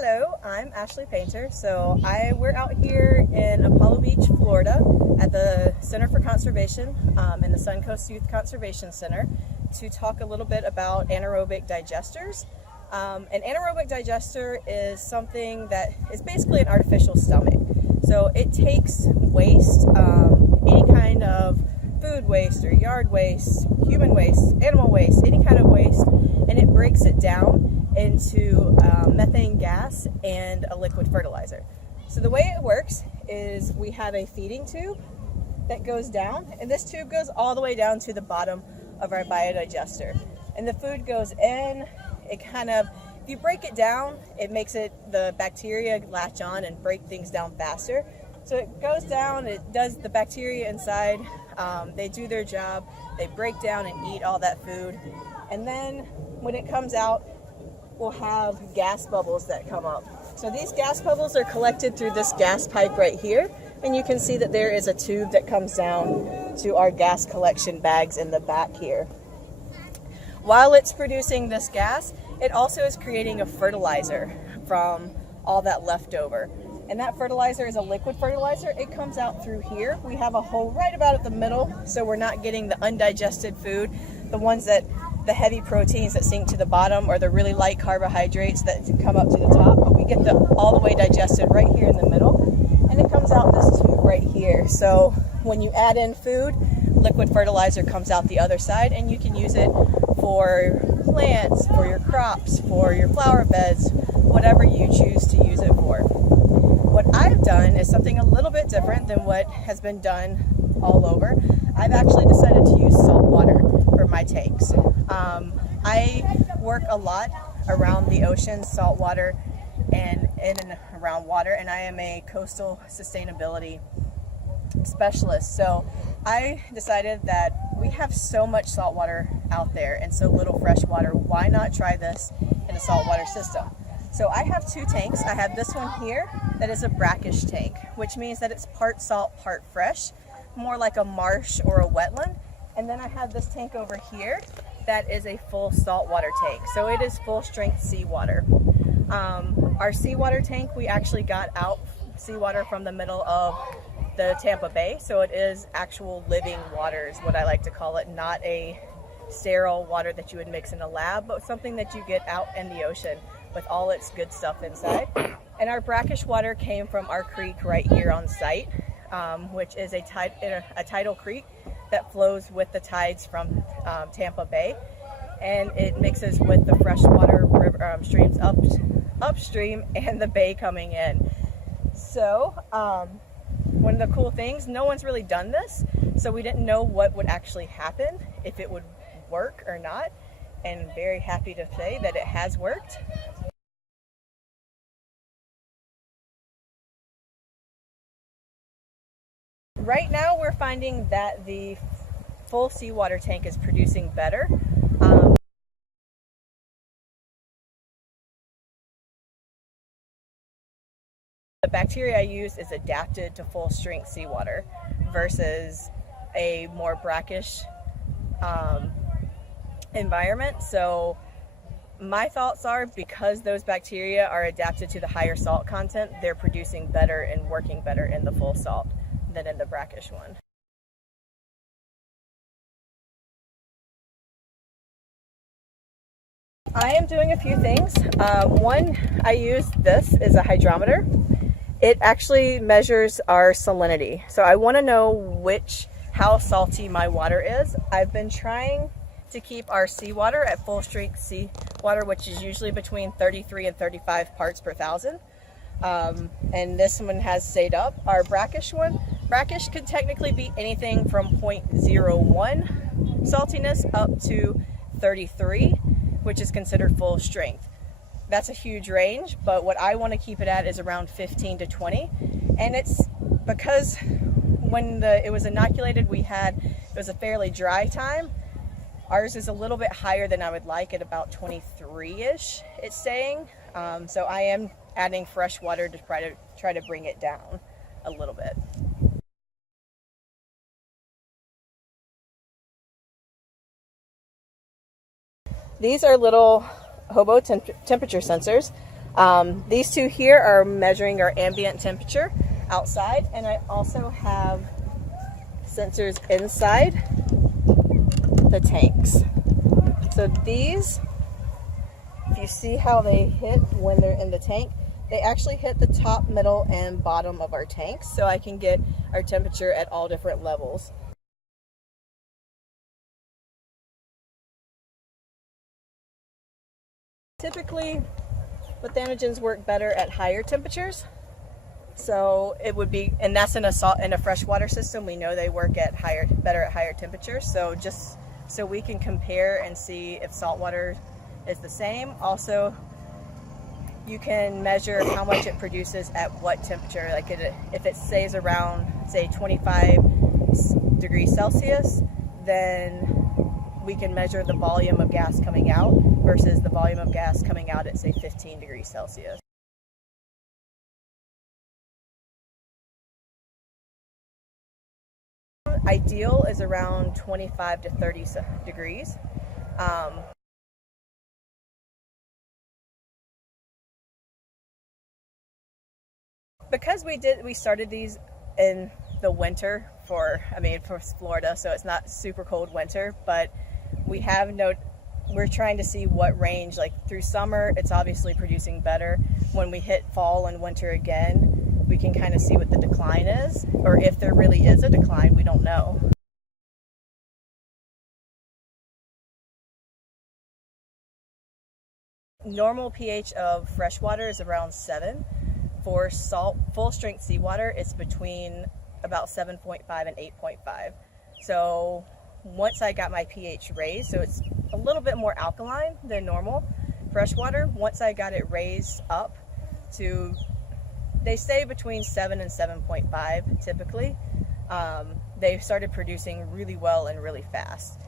Hello, I'm Ashlee Painter. We're out here in Apollo Beach, Florida at the Center for Conservation in the Suncoast Youth Conservation Center to talk a little bit about anaerobic digesters. An anaerobic digester is something that is basically an artificial stomach. So it takes waste, any kind of food waste or yard waste, human waste, animal waste, any kind of waste, and it breaks it down into methane gas and a liquid fertilizer. So the way it works is we have a feeding tube that goes down, and this tube goes all the way down to the bottom of our biodigester. And the food goes in, if you break it down, it makes the bacteria latch on and break things down faster. So it goes down, it does the bacteria inside, they do their job, they break down and eat all that food. And then when it comes out, we'll have gas bubbles that come up. So these gas bubbles are collected through this gas pipe right here. And you can see that there is a tube that comes down to our gas collection bags in the back here. While it's producing this gas, it also is creating a fertilizer from all that leftover. And that fertilizer is a liquid fertilizer. It comes out through here. We have a hole right about at the middle, so we're not getting the undigested food, the heavy proteins that sink to the bottom, or the really light carbohydrates that come up to the top, but we get all the way digested right here in the middle, and it comes out this tube right here. So when you add in food, liquid fertilizer comes out the other side, and you can use it for plants, for your crops, for your flower beds, whatever you choose to use it for. What I've done is something a little bit different than what has been done all over. I've actually decided to use salt water for my tanks. I work a lot around the ocean, salt water, and in and around water, and I am a coastal sustainability specialist. So I decided that we have so much salt water out there and so little fresh water. Why not try this in a saltwater system? So I have two tanks. I have this one here that is a brackish tank, which means that it's part salt, part fresh, more like a marsh or a wetland. And then I have this tank over here that is a full saltwater tank. So it is full strength seawater. Our seawater tank, we actually got out seawater from the middle of the Tampa Bay. So it is actual living water is what I like to call it, not a sterile water that you would mix in a lab, but something that you get out in the ocean with all its good stuff inside. And our brackish water came from our creek right here on site, which is a tidal creek that flows with the tides from Tampa Bay, and it mixes with the freshwater river streams upstream and the bay coming in. So one of the cool things, no one's really done this, so we didn't know what would actually happen, if it would work or not, and very happy to say that it has worked. Right now we're finding that the full seawater tank is producing better. The bacteria I use is adapted to full strength seawater versus a more brackish environment. So my thoughts are, because those bacteria are adapted to the higher salt content, they're producing better and working better in the full salt than in the brackish one. I am doing a few things. One, I use this as a hydrometer. It actually measures our salinity. So I want to know how salty my water is. I've been trying to keep our seawater at full strength seawater, which is usually between 33 and 35 parts per thousand. And this one has stayed up. Our brackish could technically be anything from 0.01 saltiness up to 33, which is considered full strength. That's a huge range, but what I want to keep it at is around 15 to 20. And it's because when it was inoculated, it was a fairly dry time. Ours is a little bit higher than I would like, at about 23-ish it's staying. So I am adding fresh water to try to bring it down a little bit. These are little hobo temperature sensors. These two here are measuring our ambient temperature outside, and I also have sensors inside the tanks. So these, if you see how they hit when they're in the tank, they actually hit the top, middle, and bottom of our tanks, so I can get our temperature at all different levels. Typically, pathogens work better at higher temperatures. So it would be, and that's in a freshwater system. We know they work at better at higher temperatures. So just so we can compare and see if saltwater is the same. Also, you can measure how much it produces at what temperature. Like if it stays around, say, 25 degrees Celsius, then we can measure the volume of gas coming out versus the volume of gas coming out at, say, 15 degrees Celsius. Ideal is around 25 to 30 degrees. Because we started these in the winter for Florida, so it's not super cold winter, but we're trying to see what range, like through summer, it's obviously producing better. When we hit fall and winter again, we can kind of see what the decline is, or if there really is a decline, we don't know. Normal pH of freshwater is around 7. For full strength seawater, it's between about 7.5 and 8.5. So once I got my pH raised, so it's a little bit more alkaline than normal freshwater, once I got it raised up to, they stay between 7 and 7.5 typically, they started producing really well and really fast.